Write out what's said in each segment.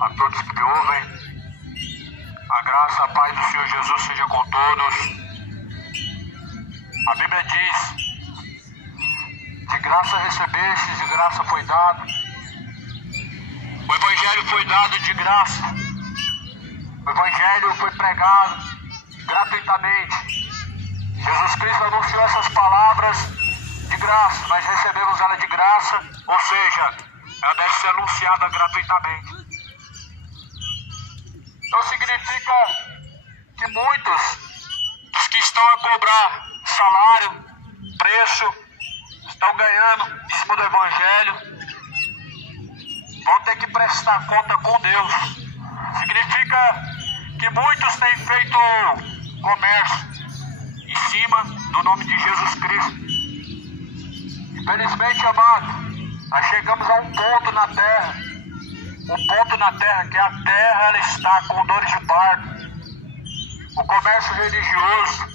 a todos que me ouvem. A graça, a paz do Senhor Jesus seja com todos. A Bíblia diz: de graça recebeste, de graça foi dado. O Evangelho foi dado de graça. O Evangelho foi pregado gratuitamente. Jesus Cristo anunciou essas palavras de graça. Nós recebemos ela de graça, ou seja, ela deve ser anunciada gratuitamente. Então significa que muitos dos que estão a cobrar salário, preço, estão ganhando em cima do Evangelho, vão ter que prestar conta com Deus. Significa que muitos têm feito comércio em cima do nome de Jesus Cristo. Infelizmente, amado, nós chegamos a um ponto na terra. Um ponto na terra que a terra ela está com dores de parto. O comércio religioso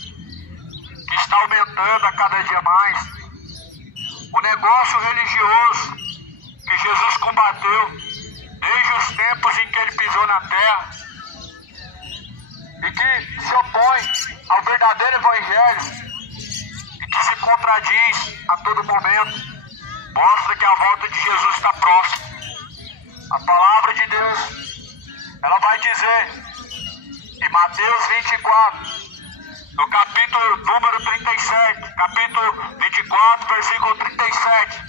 que está aumentando a cada dia mais. O negócio religioso que Jesus combateu desde os tempos em que ele pisou na terra e que se opõe ao verdadeiro Evangelho e que se contradiz a todo momento, mostra que a volta de Jesus está próxima. A palavra de Deus, ela vai dizer em Mateus 24, no capítulo número 37, capítulo 24, versículo 37,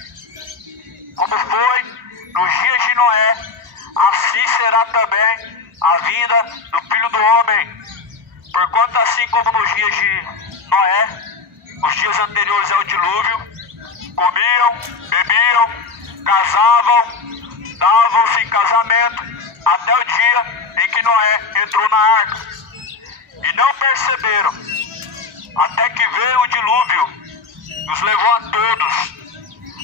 como foi nos dias de Noé, assim será também a vinda do Filho do Homem. Porquanto assim como nos dias de Noé, os dias anteriores ao dilúvio, comiam, bebiam, casavam, davam-se em casamento, até o dia em que Noé entrou na arca. E não perceberam, até que veio o dilúvio, nos levou a todos.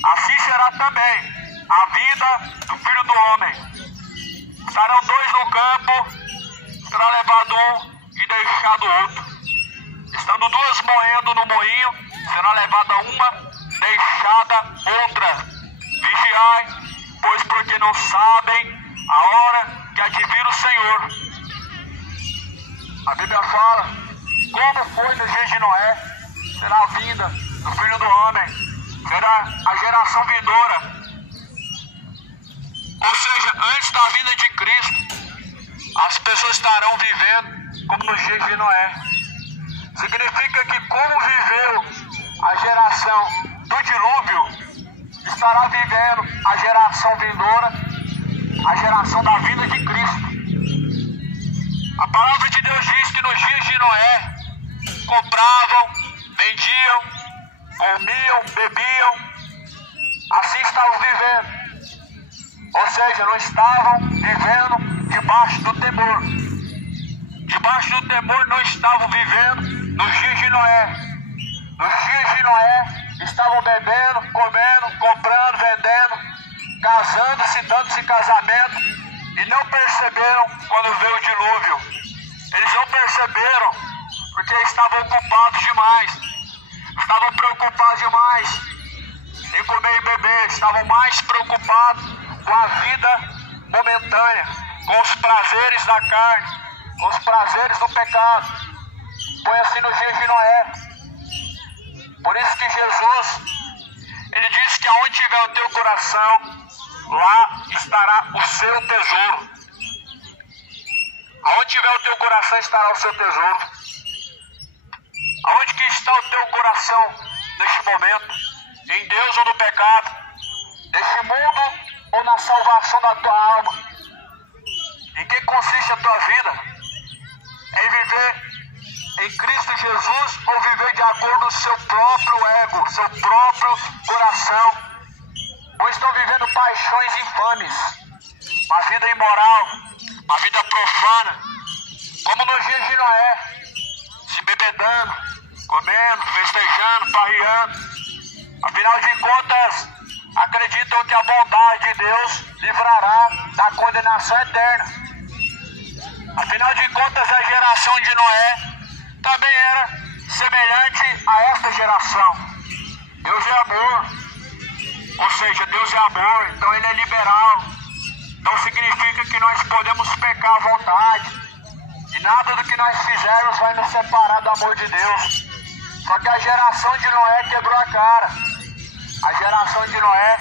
Assim será também a vida do Filho do Homem. Estarão dois no campo, será levado um e deixado outro. Estando duas moendo no moinho, será levada uma, deixada outra. Vigiai, pois porque não sabem a hora que há de vir o Senhor. A Bíblia fala, como foi nos dias de Noé, será a vinda do Filho do Homem, será a geração vindoura. Ou seja, antes da vinda de Cristo, as pessoas estarão vivendo como nos dias de Noé. Significa que como viveu a geração do dilúvio, estará vivendo a geração vindoura, a geração da vinda de Cristo. A palavra de Deus diz que nos dias de Noé, compravam, vendiam, comiam, bebiam, assim estavam vivendo. Ou seja, não estavam vivendo debaixo do temor. Debaixo do temor não estavam vivendo nos dias de Noé. Nos dias de Noé, estavam bebendo, comendo, comprando, vendendo, casando-se, dando-se casamento, e não perceberam quando veio o dilúvio. Eles não perceberam porque estavam ocupados demais, estavam preocupados demais em comer e beber, estavam mais preocupados com a vida momentânea, com os prazeres da carne, com os prazeres do pecado. Foi assim nos dias de Noé. Por isso que Jesus, ele disse que aonde tiver o teu coração, lá estará o seu tesouro. Aonde tiver o teu coração estará o seu tesouro. Aonde que está o teu coração neste momento? Em Deus ou no pecado? Neste mundo ou na salvação da tua alma? Em que consiste a tua vida? Em viver em Cristo Jesus ou viver de acordo com o seu próprio ego, seu próprio coração? Ou estão vivendo paixões infames, uma vida imoral, uma vida profana, como nos dias de Noé, se bebedando, comendo, festejando, parreando. Afinal de contas, acreditam que a bondade de Deus livrará da condenação eterna. Afinal de contas, a geração de Noé também era semelhante a esta geração. Deus é amor, ou seja, Deus é amor, então Ele é liberal. Então significa que nós nos separar do amor de Deus. Só que a geração de Noé quebrou a cara. A geração de Noé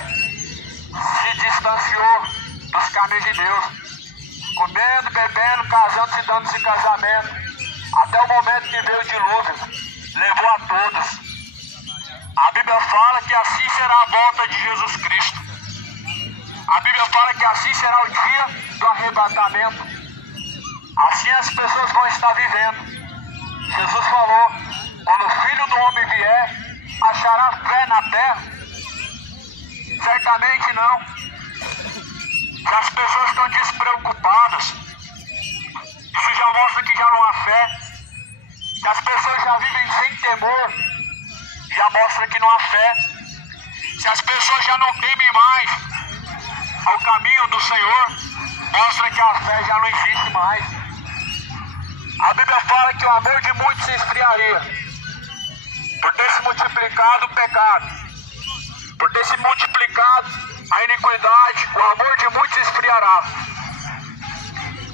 se distanciou dos caminhos de Deus. Comendo, bebendo, casando-se e dando-se em casamento. Até o momento que veio o dilúvio. Levou a todos. A Bíblia fala que assim será a volta de Jesus Cristo. A Bíblia fala que assim será o dia do arrebatamento. Assim as pessoas vão estar vivendo. Jesus falou, quando o Filho do Homem vier, achará fé na terra? Certamente não. Se as pessoas estão despreocupadas, isso já mostra que já não há fé. Se as pessoas já vivem sem temor, já mostra que não há fé. Se as pessoas já não temem mais ao caminho do Senhor, mostra que a fé já não existe mais. A Bíblia fala que o amor de muitos se esfriaria, por ter se multiplicado o pecado, por ter se multiplicado a iniquidade, o amor de muitos se esfriará.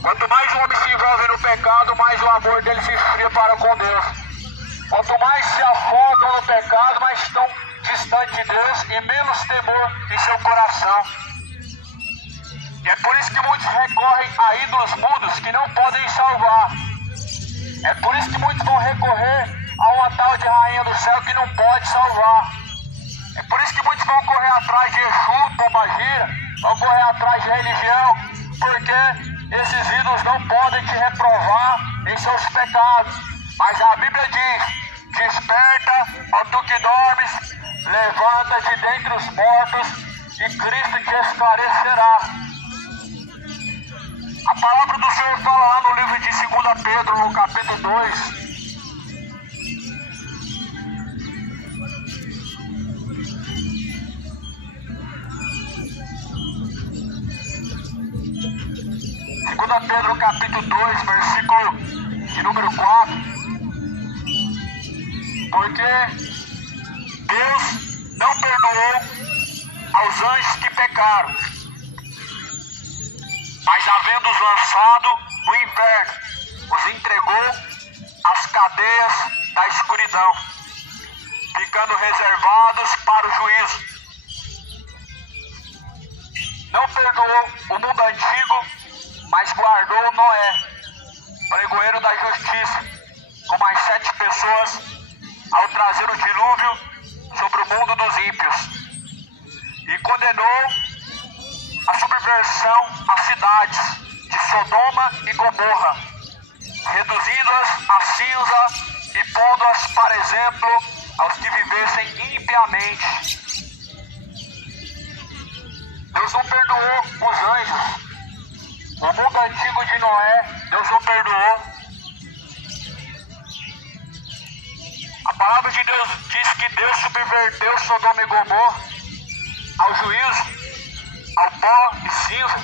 Quanto mais o homem se envolve no pecado, mais o amor dele se esfria para com Deus. Quanto mais se afogam no pecado, mais estão distantes de Deus e menos temor em seu coração. E é por isso que muitos recorrem a ídolos mudos que não podem salvar. É por isso que muitos vão recorrer a uma tal de rainha do céu que não pode salvar. É por isso que muitos vão correr atrás de Exu, Pombagira, vão correr atrás de religião, porque esses ídolos não podem te reprovar em seus pecados. Mas a Bíblia diz, desperta, ó tu que dormes, levanta de dentre os mortos e Cristo te esclarecerá. A palavra do Senhor fala lá no livro de 2 Pedro, no capítulo 2. Pedro capítulo 2, versículo de número 4. Porque Deus não perdoou aos anjos que pecaram, mas havendo-os lançado no inferno, os entregou às cadeias da escuridão, ficando reservados para o juízo. Não perdoou o mundo antigo, mas guardou Noé, pregoeiro da justiça, com mais 7 pessoas, ao trazer o dilúvio sobre o mundo dos ímpios. E condenou a subversão às cidades de Sodoma e Gomorra, reduzindo-as a cinza e pondo-as para exemplo aos que vivessem impiamente. Deus não perdoou os anjos. O mundo antigo de Noé, Deus não perdoou. A palavra de Deus diz que Deus subverteu Sodoma e Gomorra ao juízo, ao pó e cinza.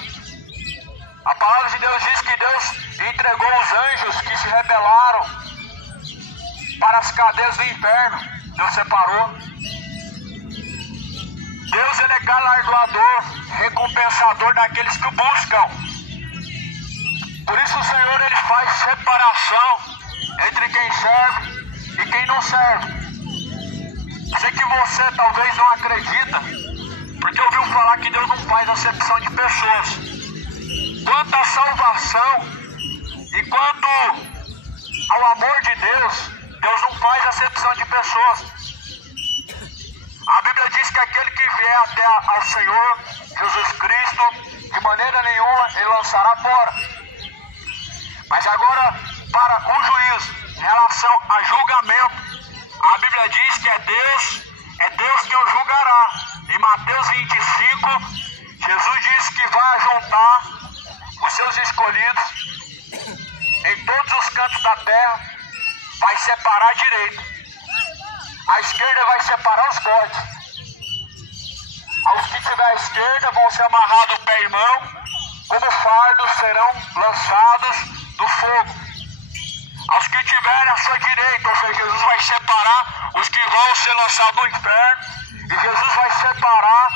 A palavra de Deus diz que Deus entregou os anjos que se rebelaram para as cadeias do inferno. Deus separou. Deus, ele é galardoador, recompensador daqueles que o buscam. Por isso o Senhor, ele faz separação entre quem serve e quem não serve. Sei que você talvez não acredita, porque ouviu falar que Deus não faz acepção de pessoas. Quanto à salvação e quanto ao amor de Deus, Deus não faz acepção de pessoas. A Bíblia diz que aquele que vier até ao Senhor Jesus Cristo, de maneira nenhuma ele lançará fora. Mas agora, para o juízo, em relação a julgamento, a Bíblia diz que é Deus quem o julgará. Em Mateus 25, Jesus diz que vai juntar os seus escolhidos em todos os cantos da terra, vai separar a direita. A esquerda vai separar os bodes. Aos que tiver à esquerda vão ser amarrados o pé e mão, como fardos serão lançados do fogo. Aos que tiverem à sua direita, ou seja, Jesus vai separar os que vão ser lançados no inferno, e Jesus vai separar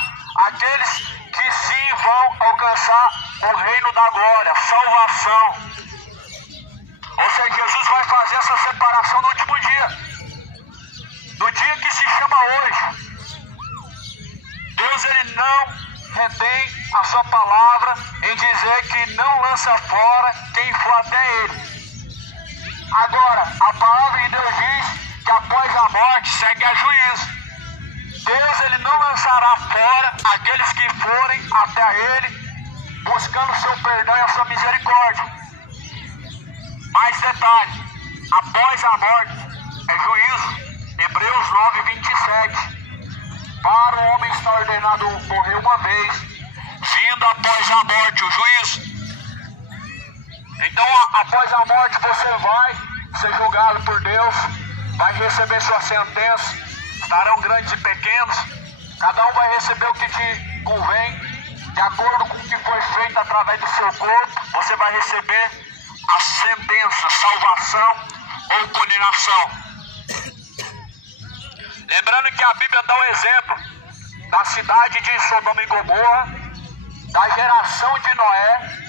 aqueles que sim vão alcançar o reino da glória, salvação. Ou seja, Jesus vai fazer essa separação no último dia. No dia que se chama hoje. Deus, ele não retém a sua palavra em dizer que não lança fora quem for até ele. Agora, a palavra de Deus diz que após a morte segue a juízo. Deus, ele não lançará fora aqueles que forem até ele, buscando o seu perdão e a sua misericórdia. Mais detalhe, após a morte é juízo. Hebreus 9, 27. Para o homem estar ordenado morrer uma vez, vindo após a morte o juízo. Então, após a morte, você vai ser julgado por Deus, vai receber sua sentença. Estarão grandes e pequenos, cada um vai receber o que te convém, de acordo com o que foi feito através do seu corpo. Você vai receber a sentença, salvação ou condenação. Lembrando que a Bíblia dá um exemplo da cidade de Sodoma e Gomorra, da geração de Noé,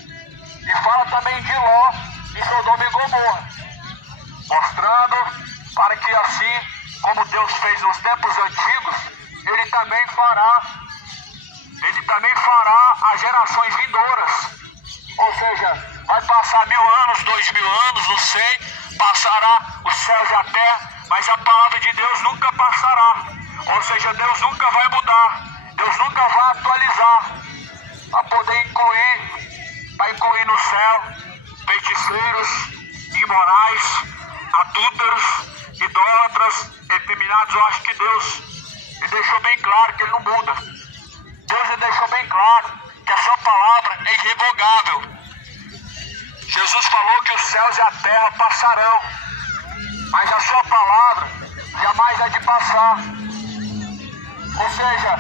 e fala também de Ló em Sodoma e Gomorra, mostrando para que assim como Deus fez nos tempos antigos, Ele também fará as gerações vindouras. Ou seja, vai passar 1000 anos, 2000 anos, não sei, passará os céus e a terra, mas a palavra de Deus nunca passará. Ou seja, Deus nunca vai mudar, Deus nunca vai atualizar, para poder incluir no céu feiticeiros, imorais, adúlteros, idólatras, efeminados. Eu acho que Deus ele deixou bem claro que ele não muda. Deus ele deixou bem claro que a sua palavra é irrevogável. Jesus falou que os céus e a terra passarão, mas a sua palavra jamais há de passar. Ou seja,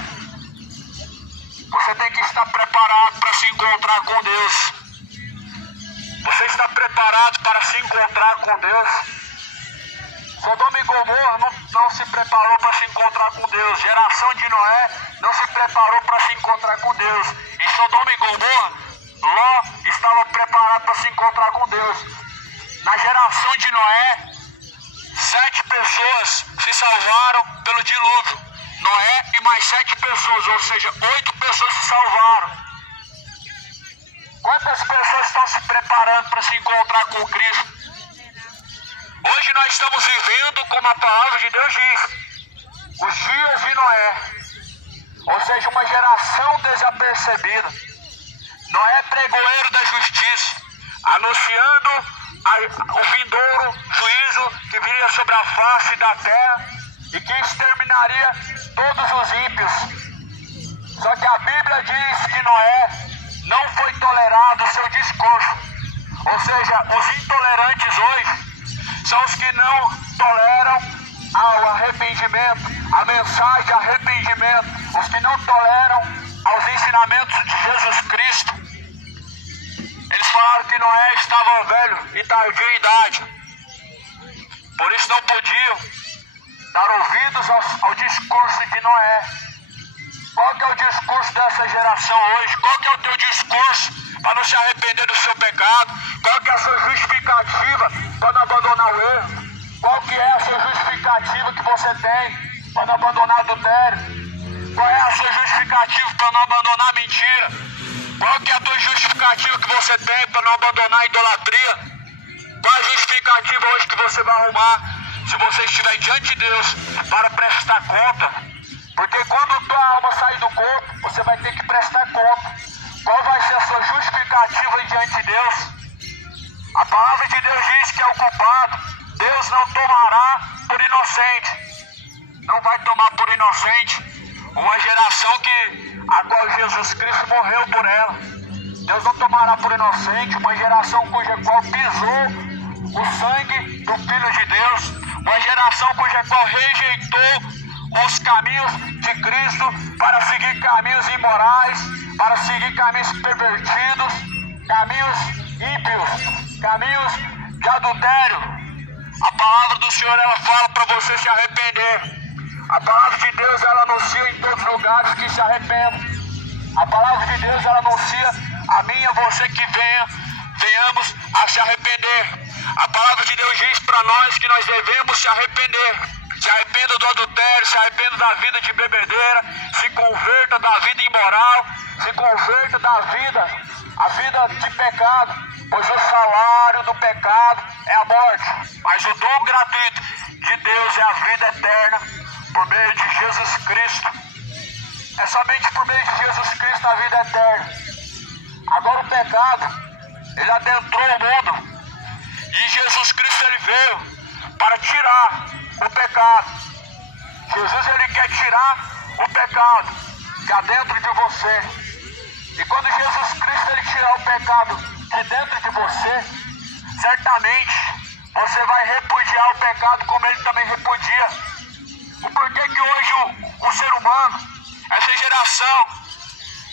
você tem que estar preparado para se encontrar com Deus. Você está preparado para se encontrar com Deus? Sodoma e Gomorra não se preparou para se encontrar com Deus. Geração de Noé não se preparou para se encontrar com Deus. Em Sodoma e Gomorra, Ló estava preparado para se encontrar com Deus. Na geração de Noé, 7 pessoas se salvaram pelo dilúvio. Noé e mais 7 pessoas, ou seja, 8 pessoas se salvaram. Quantas pessoas estão se preparando para se encontrar com Cristo? Hoje nós estamos vivendo, como a palavra de Deus diz, os dias de Noé. Ou seja, uma geração desapercebida. Noé, pregoeiro da justiça, anunciando o vindouro juízo que viria sobre a face da terra e que exterminaria todos os ímpios. Só que a Bíblia diz que Noé não foi tolerado o seu discurso. Ou seja, os intolerantes hoje são os que não toleram ao arrependimento, a mensagem de arrependimento, os que não toleram aos ensinamentos de Jesus Cristo. Eles falaram que Noé estava velho e tardio em idade, por isso não podiam dar ouvidos ao discurso de Noé. Qual que é o discurso dessa geração hoje? Qual que é o teu discurso para não se arrepender do seu pecado? Qual que é a sua justificativa para não abandonar o erro? Qual que é a sua justificativa que você tem para não abandonar adultério? Qual é a sua justificativa para não abandonar a mentira? Qual que é a tua justificativa que você tem para não abandonar a idolatria? Qual a justificativa hoje que você vai arrumar se você estiver diante de Deus para prestar conta? Porque quando tua alma sair do corpo, você vai ter que prestar conta. Qual vai ser a sua justificativa diante de Deus? A palavra de Deus diz que é o culpado. Deus não tomará por inocente. Não vai tomar por inocente uma geração a qual Jesus Cristo morreu por ela. Deus não tomará por inocente uma geração cuja qual pisou o sangue do Filho de Deus. Uma geração cuja qual rejeitou os caminhos de Cristo para seguir caminhos imorais, para seguir caminhos pervertidos, caminhos ímpios, caminhos de adultério. A palavra do Senhor, ela fala para você se arrepender. A palavra de Deus, ela anuncia em todos os lugares que se arrependam. A palavra de Deus, ela anuncia a mim e a você que venha venhamos a se arrepender. A palavra de Deus diz para nós que nós devemos se arrepender. Se arrependa do adultério, se arrependa da vida de bebedeira, se converta da vida imoral, se converta da vida, a vida de pecado, pois o salário do pecado é a morte, mas o dom gratuito de Deus é a vida eterna por meio de Jesus Cristo. É somente por meio de Jesus Cristo a vida eterna. Agora o pecado, ele adentrou o mundo e Jesus Cristo ele veio para tirar o pecado. Jesus ele quer tirar o pecado que há dentro de você. E quando Jesus Cristo ele tirar o pecado de dentro de você, certamente você vai repudiar o pecado como ele também repudia. O porquê que hoje o ser humano, essa geração,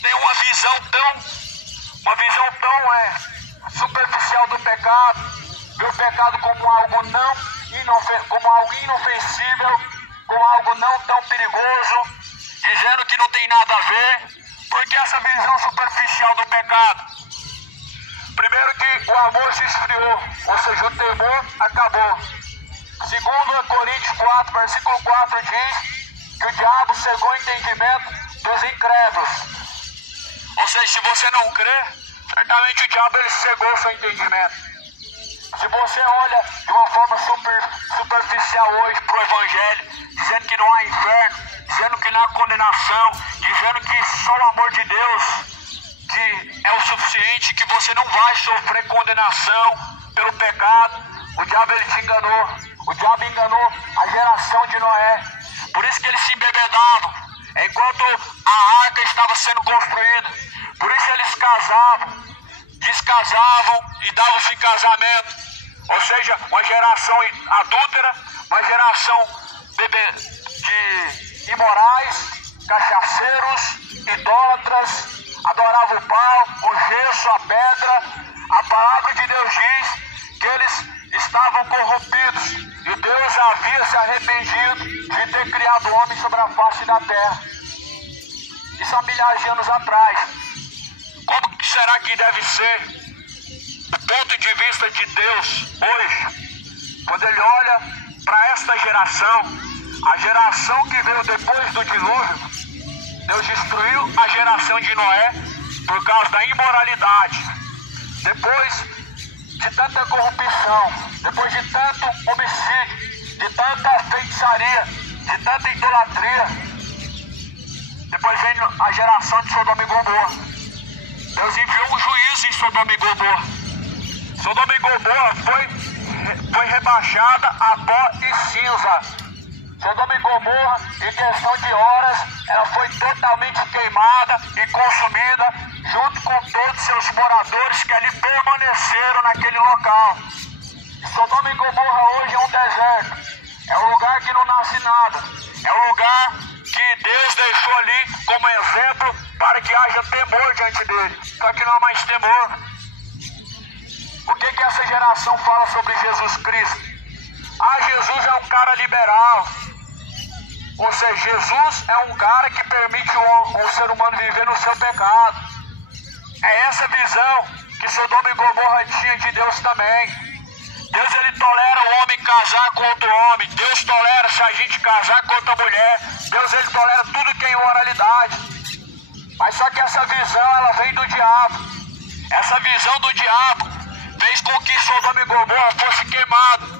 tem uma visão tão superficial do pecado, vê o pecado como algo como algo inofensível, como algo não tão perigoso, dizendo que não tem nada a ver, porque essa visão superficial do pecado. Primeiro que o amor se esfriou, ou seja, o temor acabou. Segundo Coríntios 4, versículo 4 diz que o diabo cegou o entendimento dos incrédulos. Ou seja, se você não crê, certamente o diabo ele cegou o seu entendimento. Se você olha de uma forma superficial hoje para o Evangelho, dizendo que não há inferno, dizendo que não há condenação, dizendo que só o amor de Deus que é o suficiente, que você não vai sofrer condenação pelo pecado, o diabo ele te enganou. O diabo enganou a geração de Noé. Por isso que eles se embebedavam enquanto a arca estava sendo construída. Por isso eles casavam, descasavam e davam-se em casamento. Ou seja, uma geração adúltera, uma geração de imorais, cachaceiros, idólatras, adoravam o pau, o gesso, a pedra. A palavra de Deus diz que eles estavam corrompidos e Deus havia se arrependido de ter criado o homem sobre a face da terra. Isso há milhares de anos atrás. Como será que deve ser o ponto de vista de Deus hoje, quando ele olha para esta geração, a geração que veio depois do dilúvio? Deus destruiu a geração de Noé por causa da imoralidade. Depois de tanta corrupção, depois de tanto homicídio, de tanta feitiçaria, de tanta idolatria, depois vem a geração de Sodoma e Gomorra. Deus enviou um juízo em Sodoma e Gomorra. Sodoma e Gomorra foi rebaixada a pó e cinza. Sodoma e Gomorra, em questão de horas, ela foi totalmente queimada e consumida, junto com todos seus moradores que ali permaneceram naquele local. Sodoma e Gomorra hoje é um deserto, é um lugar que não nasce nada, é um lugar que Deus deixou ali como exemplo para que haja temor diante dele, só que não há mais temor. O que essa geração fala sobre Jesus Cristo? Jesus é um cara liberal. Ou seja, Jesus é um cara que permite o ser humano viver no seu pecado. É essa visão que Sodoma e Gomorra tinha de Deus também. Deus ele tolera o homem casar com outro homem. Deus tolera se a gente casar com outra mulher. Deus ele tolera tudo que é imoralidade. Mas só que essa visão ela vem do diabo. Essa visão do diabo fez com que Sodoma e Gomorra fosse queimado.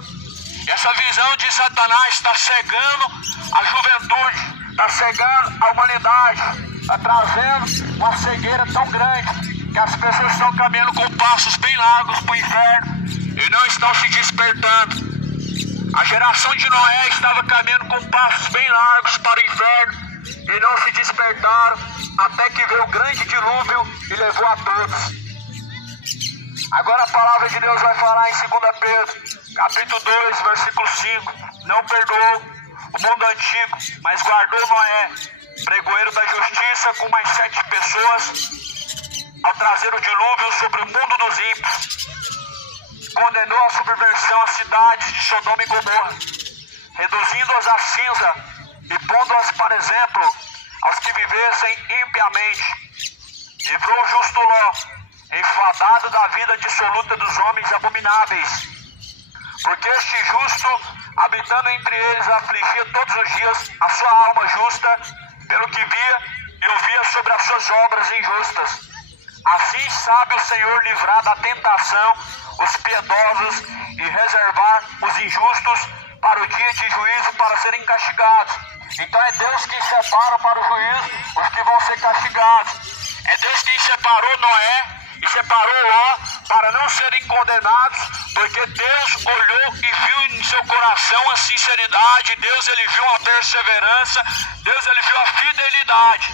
Essa visão de Satanás está cegando a juventude, está cegando a humanidade, está trazendo uma cegueira tão grande que as pessoas estão caminhando com passos bem largos para o inferno e não estão se despertando. A geração de Noé estava caminhando com passos bem largos para o inferno e não se despertaram até que veio o grande dilúvio e levou a todos. Agora a palavra de Deus vai falar em 2 Pedro, capítulo 2, versículo 5. Não perdoou o mundo antigo, mas guardou Noé, pregoeiro da justiça, com mais 7 pessoas, ao trazer o dilúvio sobre o mundo dos ímpios. Condenou a subversão às cidades de Sodoma e Gomorra, reduzindo-as a cinza e pondo-as para exemplo aos que vivessem impiamente. Livrou o justo Ló, enfadado da vida dissoluta dos homens abomináveis. Porque este justo, habitando entre eles, afligia todos os dias a sua alma justa, pelo que via e ouvia sobre as suas obras injustas. Assim sabe o Senhor livrar da tentação os piedosos e reservar os injustos para o dia de juízo, para serem castigados. Então é Deus quem separa para o juízo os que vão ser castigados. É Deus quem separou Noé e separou Ló para não serem condenados, porque Deus olhou e viu em seu coração a sinceridade, Deus ele viu a perseverança, Deus ele viu a fidelidade.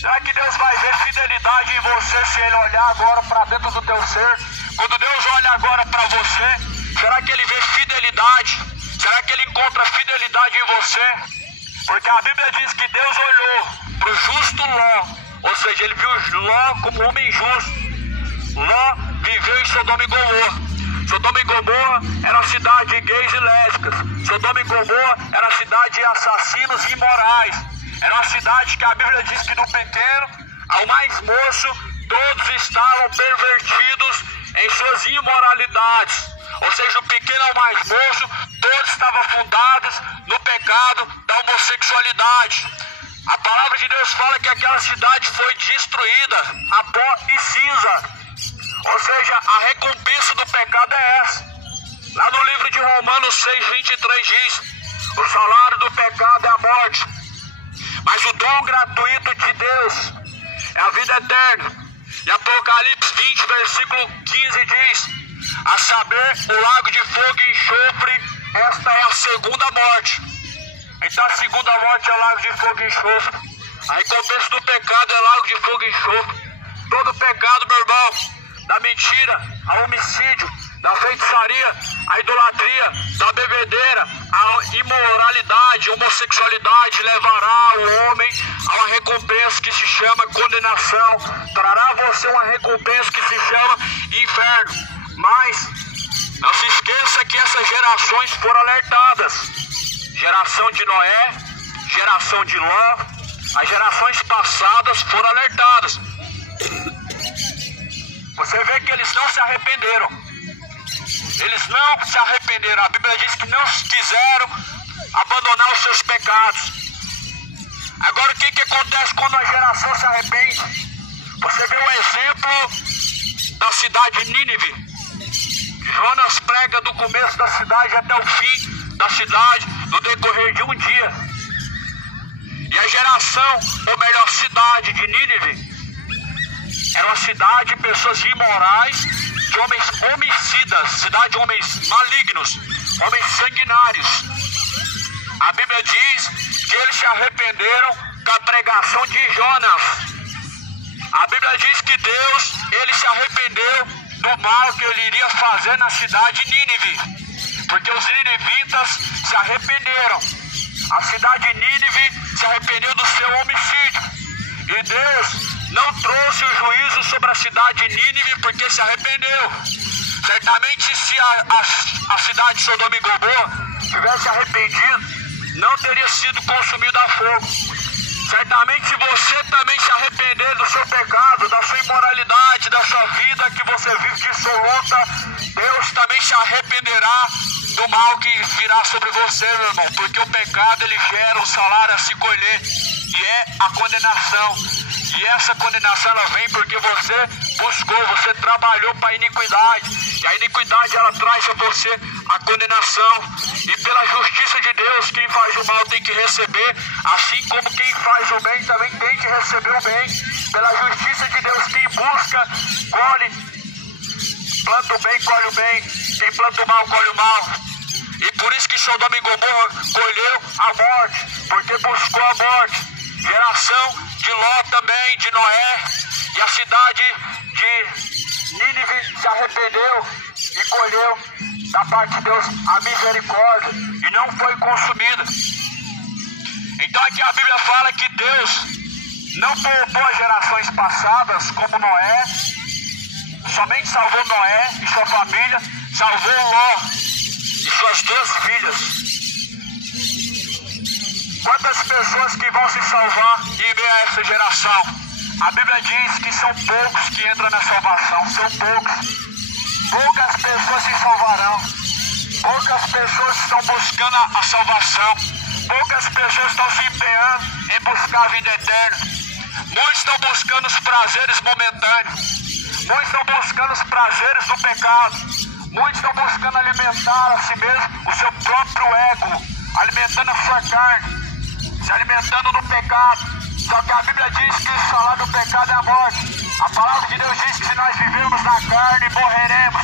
Será que Deus vai ver fidelidade em você se Ele olhar agora para dentro do teu ser? Quando Deus olha agora para você, será que Ele vê fidelidade? Será que Ele encontra fidelidade em você? Porque a Bíblia diz que Deus olhou para o justo Ló, ou seja, Ele viu Ló como um homem justo. Ló viveu em Sodoma e Gomorra. Sodoma e Gomorra era uma cidade de gays e lésbicas. Sodoma e Gomorra era uma cidade de assassinos e imorais. Era uma cidade que a Bíblia diz que do pequeno ao mais moço, todos estavam pervertidos em suas imoralidades. Ou seja, do pequeno ao mais moço, todos estavam fundados no pecado da homossexualidade. A palavra de Deus fala que aquela cidade foi destruída a pó e cinza. Ou seja, a recompensa do pecado é essa. Lá no livro de Romanos 6:23 diz: o salário do pecado é a morte, mas o dom gratuito de Deus é a vida eterna. E Apocalipse 20, versículo 15 diz: a saber, o lago de fogo e enxofre, esta é a segunda morte. Então a segunda morte é o lago de fogo e enxofre. A recompensa do pecado é lago de fogo e enxofre. Todo pecado, meu irmão, da mentira, ao homicídio, da feitiçaria, a idolatria, da bebedeira, a imoralidade, a homossexualidade, levará o homem a uma recompensa que se chama condenação. Trará a você uma recompensa que se chama inferno. Mas não se esqueça que essas gerações foram alertadas. Geração de Noé, geração de Ló, as gerações passadas foram alertadas. Você vê que eles não se arrependeram. Eles não se arrependeram. A Bíblia diz que não quiseram abandonar os seus pecados. Agora o que acontece quando a geração se arrepende? Você vê o exemplo da cidade de Nínive. Jonas prega do começo da cidade até o fim da cidade, no decorrer de um dia. E a geração, ou melhor, cidade de Nínive, era uma cidade de pessoas imorais, de homens homicidas, cidade de homens malignos, homens sanguinários. A Bíblia diz que eles se arrependeram da pregação de Jonas. A Bíblia diz que Deus, ele se arrependeu do mal que ele iria fazer na cidade de Nínive, porque os ninivitas se arrependeram. A cidade de Nínive se arrependeu do seu homicídio, e Deus não trouxe o juízo sobre a cidade de Nínive porque se arrependeu. Certamente se a cidade de Sodoma e Gomorra tivesse arrependido, não teria sido consumido a fogo. Certamente se você também se arrepender do seu pecado, da sua imoralidade, da sua vida que você vive dissoluta, Deus também se arrependerá do mal que virá sobre você, meu irmão. Porque o pecado, ele gera um salário a se colher, e é a condenação. E essa condenação, ela vem porque você buscou, você trabalhou para a iniquidade. E a iniquidade, ela traz a você a condenação. E pela justiça de Deus, quem faz o mal tem que receber, assim como quem faz o bem também tem que receber o bem. Pela justiça de Deus, quem busca, colhe. Planta o bem, colhe o bem. Quem planta o mal, colhe o mal. E por isso que Sodoma e Gomorra colheu a morte, porque buscou a morte. Geração de Ló também, de Noé, e a cidade de Nínive se arrependeu e colheu da parte de Deus a misericórdia, e não foi consumida. Então aqui a Bíblia fala que Deus não poupou as gerações passadas, como Noé, somente salvou Noé e sua família, salvou Ló e suas duas filhas. Quantas pessoas que vão se salvar em meio a essa geração? A Bíblia diz que são poucos que entram na salvação, são poucos. Poucas pessoas se salvarão. Poucas pessoas estão buscando a salvação. Poucas pessoas estão se empenhando em buscar a vida eterna. Muitos estão buscando os prazeres momentâneos. Muitos estão buscando os prazeres do pecado. Muitos estão buscando alimentar a si mesmo, o seu próprio ego, alimentando a sua carne, se alimentando do pecado. Só que a Bíblia diz que o salário do pecado é a morte. A palavra de Deus diz que se nós vivemos na carne, morreremos.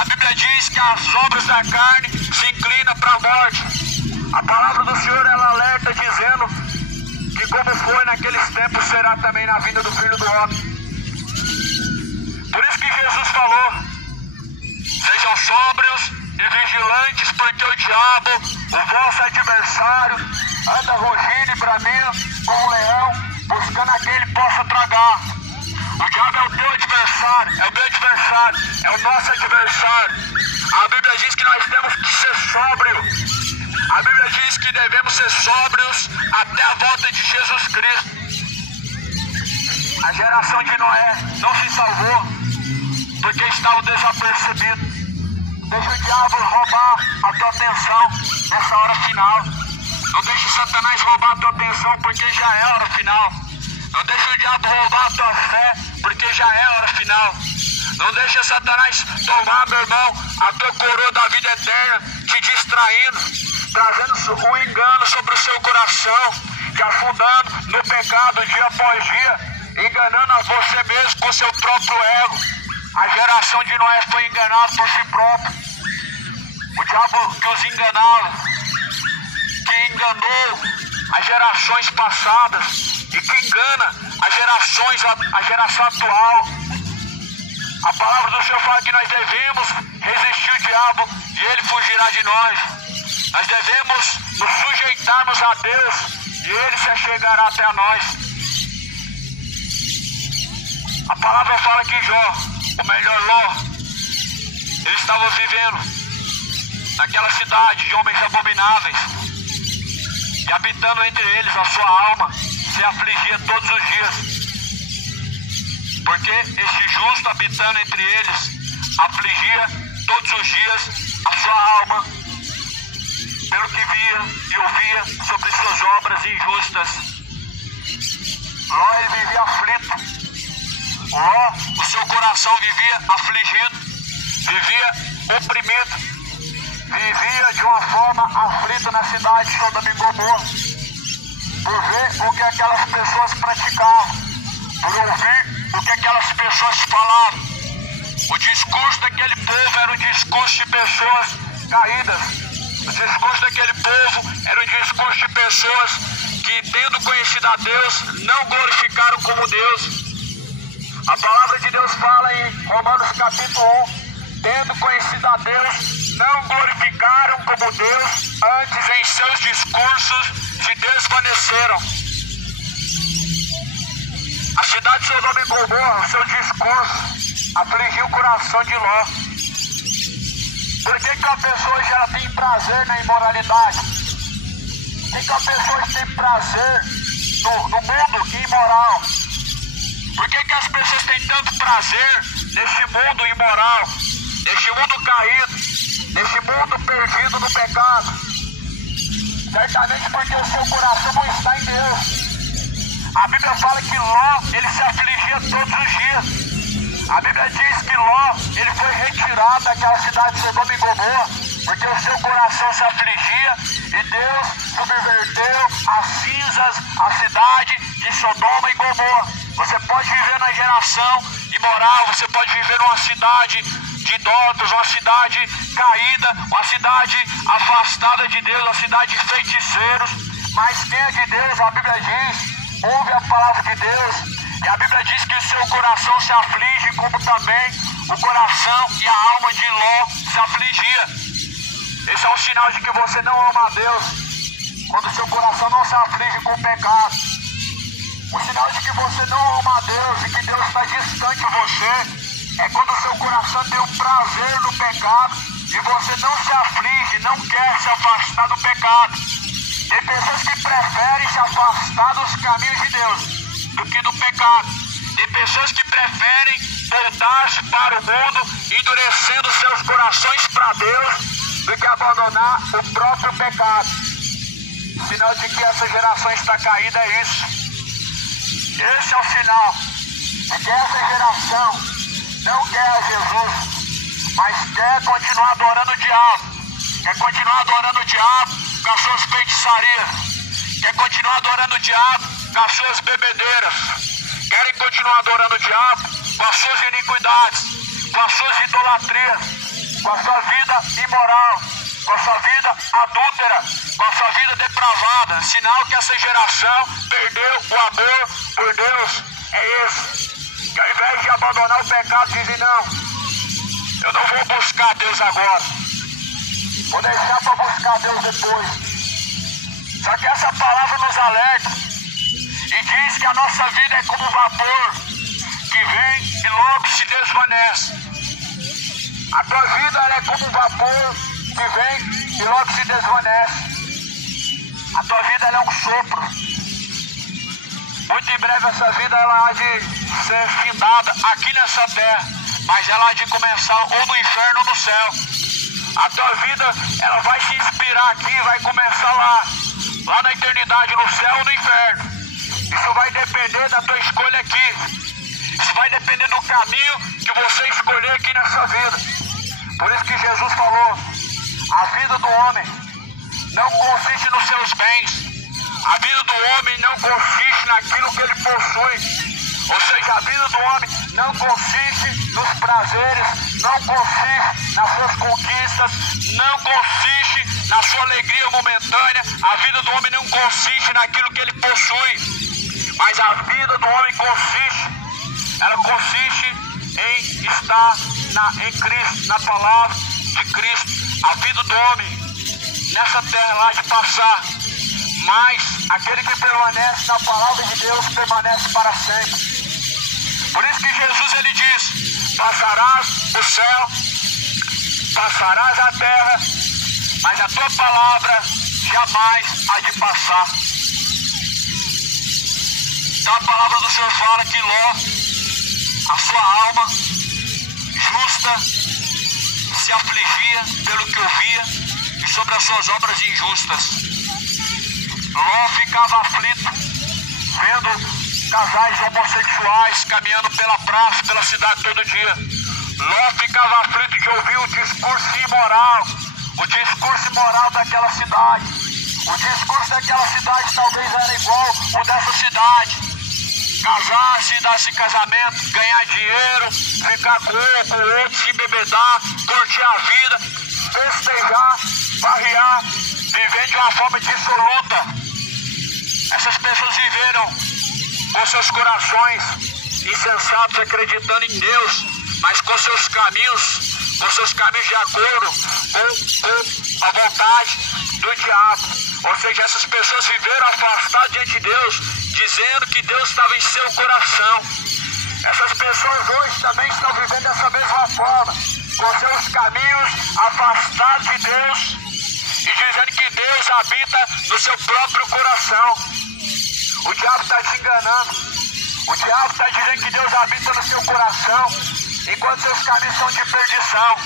A Bíblia diz que as obras da carne se inclinam para a morte. A palavra do Senhor, ela alerta dizendo que como foi naqueles tempos, será também na vinda do Filho do Homem. Por isso que Jesus falou: sejam sóbrios e vigilantes, porque o diabo, o vosso adversário, anda rugindo e bramindo como um leão, buscando a quem ele possa tragar. O diabo é o teu adversário, é o meu adversário, é o nosso adversário. A Bíblia diz que nós temos que ser sóbrios. A Bíblia diz que devemos ser sóbrios até a volta de Jesus Cristo. A geração de Noé não se salvou porque estava desapercebido. Deixa o diabo roubar a tua atenção nessa hora final. Não deixe Satanás roubar a tua atenção, porque já é a hora final. Não deixe o diabo roubar a tua fé, porque já é a hora final. Não deixe Satanás tomar, meu irmão, a tua coroa da vida eterna, te distraindo, trazendo um engano sobre o seu coração, te afundando no pecado dia após dia, enganando a você mesmo com o seu próprio ego. A geração de Noé foi enganada por si própria. O diabo que os enganava, que enganou as gerações passadas e que engana a geração atual. A palavra do Senhor fala que nós devemos resistir ao diabo e ele fugirá de nós. Nós devemos nos sujeitarmos a Deus e ele se achegará até nós. A palavra fala que Jó, o melhor Ló, ele estava vivendo naquela cidade de homens abomináveis, e habitando entre eles a sua alma se afligia todos os dias, porque este justo habitando entre eles afligia todos os dias a sua alma, pelo que via e ouvia sobre suas obras injustas. Ló, ele vivia aflito. Ló, o seu coração vivia afligido, vivia oprimido, vivia de uma forma aflito na cidade de Sodoma e Gomorra, por ver o que aquelas pessoas praticavam, por ouvir o que aquelas pessoas falavam. O discurso daquele povo era um discurso de pessoas caídas. O discurso daquele povo era um discurso de pessoas que, tendo conhecido a Deus, não glorificaram como Deus. A palavra de Deus fala em Romanos capítulo 1, tendo conhecido a Deus, não glorificaram como Deus, antes em seus discursos se desvaneceram. A cidade de Sodoma e Gomorra, o seu discurso afligiu o coração de Ló. Por que a pessoa já tem prazer na imoralidade? Por que a pessoa tem prazer no mundo imoral? Por que as pessoas têm tanto prazer neste mundo imoral, neste mundo caído, neste mundo perdido no pecado? Certamente porque o seu coração não está em Deus. A Bíblia fala que Ló, ele se afligia todos os dias. A Bíblia diz que Ló, ele foi retirado daquela cidade de Sodoma e Gomorra, porque o seu coração se afligia e Deus subverteu as cinzas, a cidade de Sodoma e Gomorra. Você pode viver na geração imoral, você pode viver numa cidade de idólatras, uma cidade caída, uma cidade afastada de Deus, uma cidade de feiticeiros, mas quem é de Deus, a Bíblia diz, ouve a palavra de Deus, e a Bíblia diz que o seu coração se aflige, como também o coração e a alma de Ló se afligia. Esse é um sinal de que você não ama a Deus, quando o seu coração não se aflige com o pecado. O sinal de que você não ama a Deus e que Deus está distante de você é quando o seu coração tem um prazer no pecado e você não se aflige, não quer se afastar do pecado. Tem pessoas que preferem se afastar dos caminhos de Deus do que do pecado. e pessoas que preferem voltar-se para o mundo, endurecendo seus corações para Deus, do que abandonar o próprio pecado. Sinal de que essa geração está caída é isso. Esse é o sinal de que essa geração não quer a Jesus, mas quer continuar adorando o diabo. Quer continuar adorando o diabo com as suas feitiçarias. Quer continuar adorando o diabo com as suas bebedeiras. Querem continuar adorando o diabo com as suas iniquidades, com as suas idolatrias, com a sua vida imoral, com a sua vida adúltera, com a sua vida depravada. Sinal que essa geração perdeu o amor por Deus. É esse. Que ao invés de abandonar o pecado, dizem: não, eu não vou buscar Deus agora, vou deixar para buscar Deus depois. Só que essa palavra nos alerta e diz que a nossa vida é como um vapor que vem e logo se desvanece. A tua vida ela é como um vapor que vem e logo se desvanece. A tua vida ela é um sopro. Muito em breve essa vida ela há de ser findada aqui nessa terra, mas ela há de começar ou no inferno ou no céu. A tua vida ela vai se inspirar aqui, vai começar lá na eternidade, no céu ou no inferno. Isso vai depender da tua escolha aqui. Isso vai depender do caminho que você escolher aqui nessa vida. Por isso que Jesus falou: a vida do homem não consiste nos seus bens. A vida do homem não consiste naquilo que ele possui. Ou seja, a vida do homem não consiste nos prazeres, não consiste nas suas conquistas, não consiste na sua alegria momentânea. A vida do homem não consiste naquilo que ele possui. Mas a vida do homem ela consiste em estar em Cristo, na palavra de Cristo. A vida do homem nessa terra lá de passar, mas aquele que permanece na palavra de Deus permanece para sempre. Por isso que Jesus ele diz: passarás o céu, passarás a terra, mas a tua palavra jamais há de passar. Então a palavra do Senhor fala que Ló, a sua alma justa, se afligia pelo que ouvia e sobre as suas obras injustas. Ló ficava aflito vendo casais homossexuais caminhando pela praça, pela cidade todo dia. Ló ficava aflito de ouvir o discurso imoral daquela cidade. O discurso daquela cidade talvez era igual o dessa cidade. Casar-se, dar-se casamento, ganhar dinheiro, ficar com um, com o outro, se embebedar, curtir a vida, festejar, farrear, viver de uma forma dissoluta. Essas pessoas viveram com seus corações insensatos, acreditando em Deus, mas com seus caminhos de acordo com a vontade do diabo. Ou seja, essas pessoas viveram afastadas diante de Deus, dizendo que Deus estava em seu coração. Essas pessoas hoje também estão vivendo dessa mesma forma, com seus caminhos afastados de Deus e dizendo que Deus habita no seu próprio coração. O diabo está te enganando. O diabo está dizendo que Deus habita no seu coração, enquanto seus caminhos são de perdição.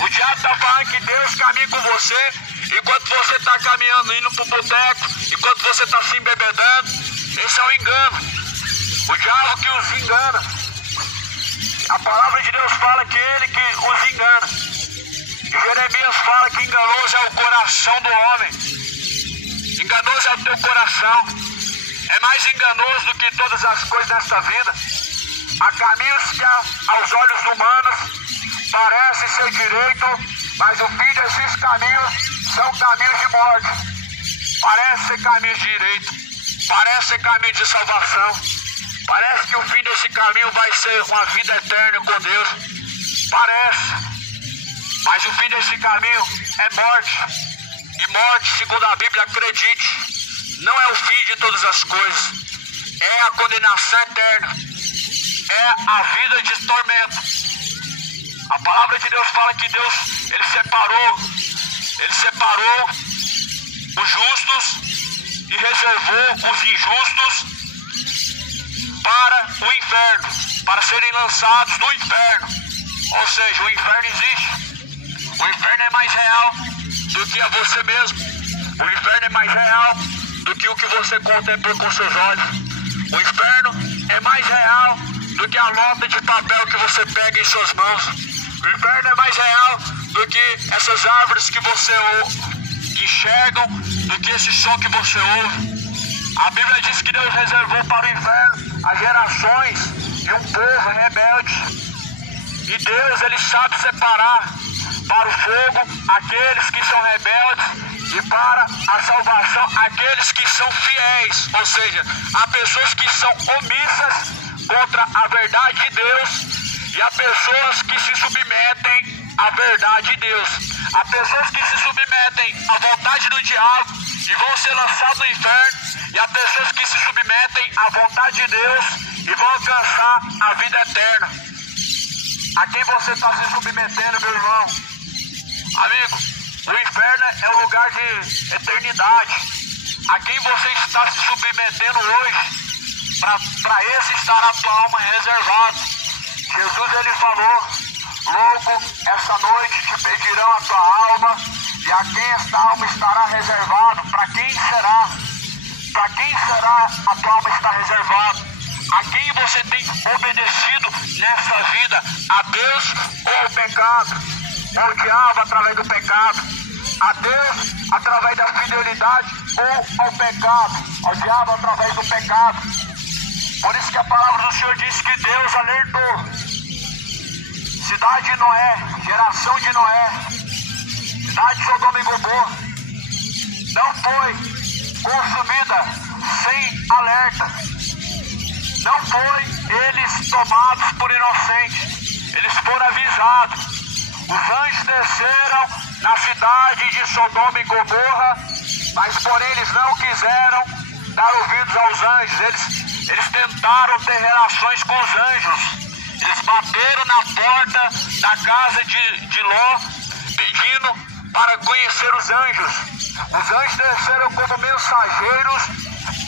O diabo está falando que Deus caminha com você, enquanto você está caminhando, indo para o boteco, enquanto você está se embebedando. Esse é um engano. O diabo que os engana. A palavra de Deus fala que ele que os engana. E Jeremias fala que enganoso é o coração do homem. Enganoso é o teu coração. É mais enganoso do que todas as coisas nesta vida. Há caminhos que aos olhos humanos parecem ser direito, mas o fim desses caminhos são caminhos de morte. Parece ser caminho de direito, parece ser caminho de salvação, parece que o fim desse caminho vai ser uma vida eterna com Deus. Parece, mas o fim desse caminho é morte. E morte, segundo a Bíblia, acredite, não é o fim de todas as coisas, é a condenação eterna, é a vida de tormento. A palavra de Deus fala que Deus, ele separou os justos e reservou os injustos para o inferno, para serem lançados no inferno. Ou seja, o inferno existe. O inferno é mais real do que a você mesmo. O inferno é mais real do que o que você contempla com seus olhos. O inferno é mais real do que a nota de papel que você pega em suas mãos. O inferno é mais real do que essas árvores que você enxerga, do que esse som que você ouve. A Bíblia diz que Deus reservou para o inferno as gerações de um povo rebelde. E Deus, Ele sabe separar para o fogo aqueles que são rebeldes e para a salvação aqueles que são fiéis. Ou seja, há pessoas que são omissas contra a verdade de Deus e há pessoas que se submetem à verdade de Deus. Há pessoas que se submetem à vontade do diabo e vão ser lançados no inferno, e há pessoas que se submetem à vontade de Deus e vão alcançar a vida eterna. A quem você está se submetendo, meu irmão? Amigo, o inferno é um lugar de eternidade. A quem você está se submetendo hoje, para esse estará a tua alma reservada. Jesus, Ele falou: logo essa noite te pedirão a tua alma, e a quem esta alma estará reservado? Para quem será? Para quem será a tua alma está reservada? A quem você tem obedecido nessa vida? A Deus ou ao pecado? Ao diabo através do pecado? A Deus através da fidelidade ou ao pecado? Ao diabo através do pecado? Por isso que a palavra do Senhor diz que Deus alertou. Cidade de Noé, geração de Noé, cidade de Sodoma e Gomorra, não foi consumida sem alerta. Não foi eles tomados por inocentes, eles foram avisados. Os anjos desceram na cidade de Sodoma e Gomorra, mas porém eles não quiseram dar ouvidos aos anjos. Eles tentaram ter relações com os anjos. Eles bateram na porta da casa de Ló, pedindo para conhecer os anjos. Os anjos desceram como mensageiros,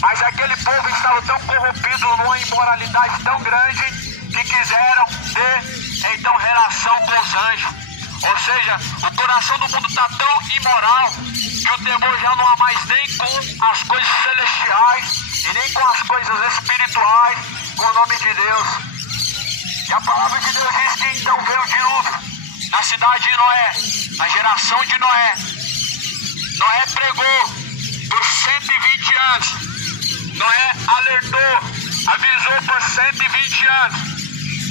mas aquele povo estava tão corrompido numa imoralidade tão grande que quiseram ter então relação com os anjos. Ou seja, o coração do mundo está tão imoral que o temor já não há mais nem com as coisas celestiais e nem com as coisas espirituais, com o nome de Deus. E a palavra de Deus diz que então veio o dilúvio na cidade de Noé, na geração de Noé. Noé pregou por 120 anos. Noé alertou, avisou por 120 anos.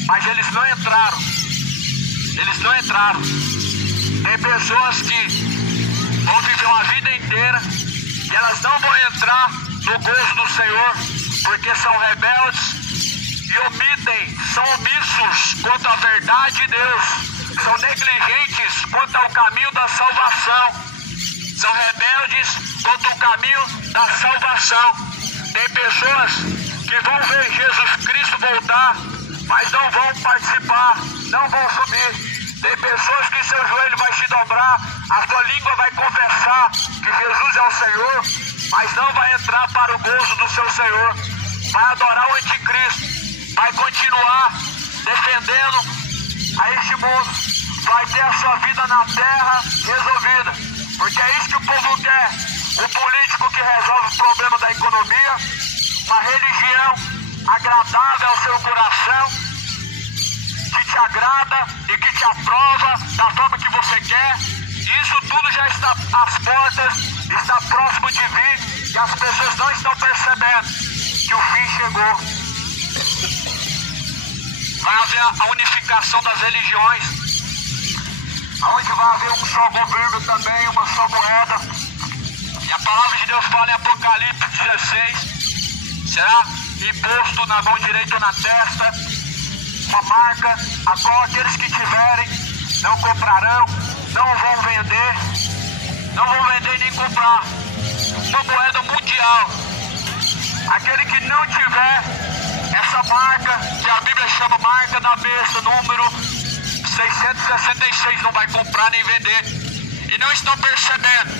Mas eles não entraram. Eles não entraram. Tem pessoas que vão viver uma vida inteira e elas não vão entrar no gozo do Senhor porque são rebeldes e omitem, são omissos quanto à verdade de Deus, são negligentes quanto ao caminho da salvação, são rebeldes quanto ao caminho da salvação. Tem pessoas que vão ver Jesus Cristo voltar, mas não vão participar, não vão subir. Tem pessoas que seu joelho vai se dobrar, a sua língua vai confessar que Jesus é o Senhor, mas não vai entrar para o gozo do seu Senhor. Vai adorar o anticristo, vai continuar defendendo a este mundo, vai ter a sua vida na terra resolvida, porque é isso que o povo quer. O político que resolve o problema da economia, uma religião agradável ao seu coração, que te agrada e que te aprova da forma que você quer. Isso tudo já está às portas, está próximo de vir, e as pessoas não estão percebendo que o fim chegou. Vai haver a unificação das religiões, onde vai haver um só governo também, uma só moeda. E a palavra de Deus fala em Apocalipse 16, será imposto na mão direita ou na testa uma marca, a qual aqueles que tiverem não comprarão, não vão vender nem comprar. Uma moeda mundial. Aquele que não tiver essa marca, que a Bíblia chama marca da besta, número 666, não vai comprar nem vender. E não estão percebendo.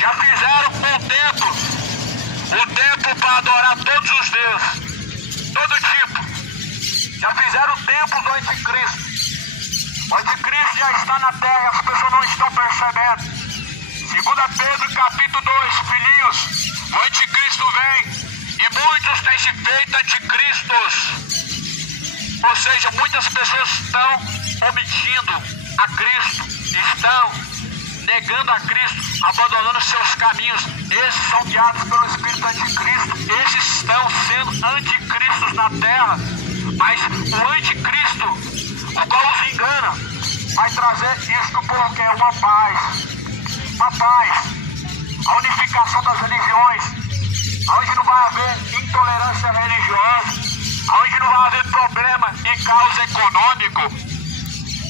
Já fizeram um templo para adorar todos os deuses. todo tipo. Já fizeram o templo do anticristo. O anticristo já está na terra e as pessoas não estão percebendo. 2 Pedro capítulo 2, filhinhos, o anticristo vem e muitos têm se feito anticristos. Ou seja, muitas pessoas estão omitindo a Cristo, estão negando a Cristo, abandonando seus caminhos. Esses são guiados pelo Espírito Anticristo. Esses estão sendo anticristos na terra. Mas o anticristo, o qual os engana, vai trazer isso do povo, que é uma paz. Uma paz. A unificação das religiões, onde não vai haver intolerância religiosa, onde não vai haver problema e caos econômico,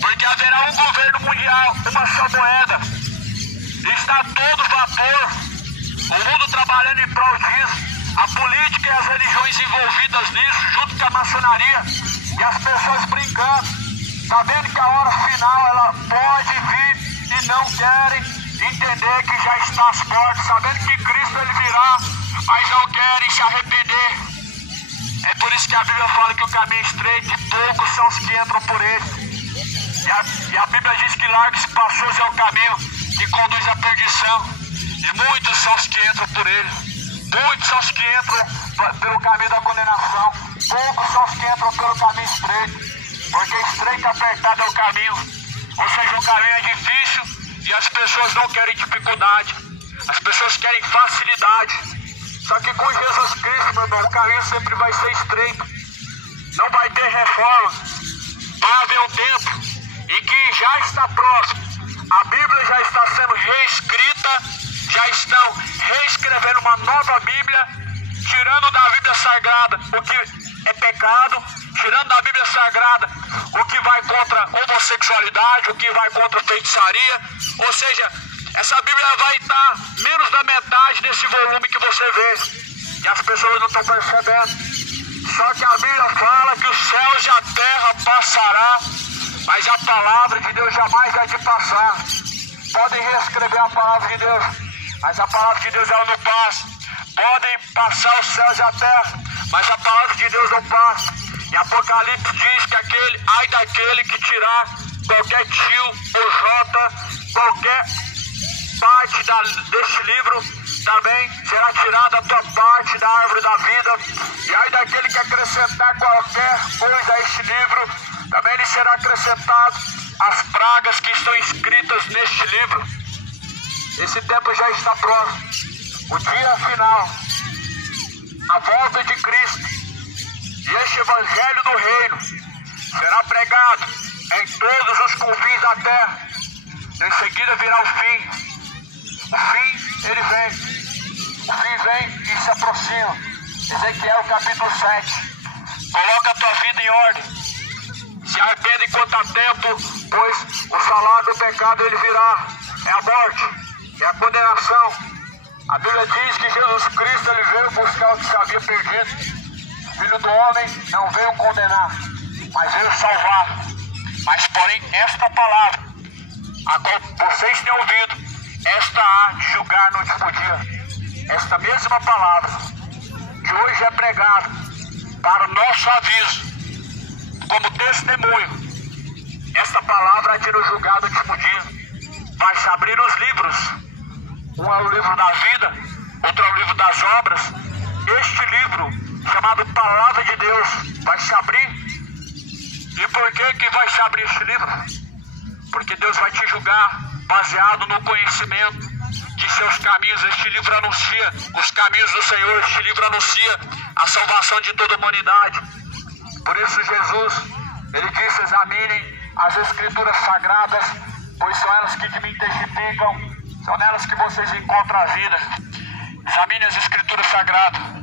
porque haverá um governo mundial, uma só moeda. Está todo vapor, o mundo trabalhando em prol disso, a política e as religiões envolvidas nisso, junto com a maçonaria, e as pessoas brincando, sabendo que a hora final ela pode vir e não querem entender que já está às portas, sabendo que Cristo ele virá, mas não querem se arrepender. É por isso que a Bíblia fala que o caminho é estreito e poucos são os que entram por ele. E a Bíblia diz que largo e espaçoso é o caminho que conduz à perdição, e muitos são os que entram por ele. Muitos são os que entram pelo caminho da condenação, poucos são os que entram pelo caminho estreito, porque estreito e apertado é o caminho. Ou seja, o caminho é difícil e as pessoas não querem dificuldade, as pessoas querem facilidade. Só que com Jesus Cristo, meu irmão, o caminho sempre vai ser estreito. Não vai ter reforma. Vai haver um tempo em que já está próximo. A Bíblia já está sendo reescrita, já estão reescrevendo uma nova Bíblia, tirando da Bíblia Sagrada o que é pecado, tirando da Bíblia Sagrada o que vai contra a homossexualidade, o que vai contra a feitiçaria. Ou seja, essa Bíblia vai estar menos da metade desse volume que você vê. E as pessoas não estão percebendo. Só que a Bíblia fala que os céus e a terra passará, mas a palavra de Deus jamais vai de passar. Podem reescrever a palavra de Deus, mas a palavra de Deus ela não passa. Podem passar os céus e a terra, mas a palavra de Deus não passa. E Apocalipse diz que ai daquele que tirar qualquer tio ou jota, qualquer parte deste livro, também será tirada a tua parte da árvore da vida. E ai daquele que acrescentar qualquer coisa a este livro, também lhe será acrescentado as pragas que estão escritas neste livro. Esse tempo já está próximo. O dia final, a volta de Cristo, e este evangelho do reino será pregado em todos os confins da terra. Em seguida virá o fim. O fim, ele vem. O fim vem e se aproxima. Ezequiel capítulo 7. Coloca a tua vida em ordem. Se arrependa enquanto há tempo, pois o salário do pecado ele virá. É a morte, é a condenação. A Bíblia diz que Jesus Cristo ele veio buscar o que se havia perdido. O Filho do Homem não veio condenar, mas veio salvar. Mas porém esta palavra, a qual vocês têm ouvido, esta há de julgar no último dia. Esta mesma palavra que hoje é pregada para o nosso aviso, como testemunho, esta palavra há de nos julgar no último dia. Vai se abrir os livros. Um é o livro da vida, outro é o livro das obras. Este livro, chamado Palavra de Deus, vai se abrir. E por que vai se abrir este livro? Porque Deus vai te julgar baseado no conhecimento de seus caminhos. Este livro anuncia os caminhos do Senhor. Este livro anuncia a salvação de toda a humanidade. Por isso Jesus, ele disse: examinem as Escrituras Sagradas, pois são elas que de mim testificam. São nelas que vocês encontram a vida. Examine as Escrituras Sagradas.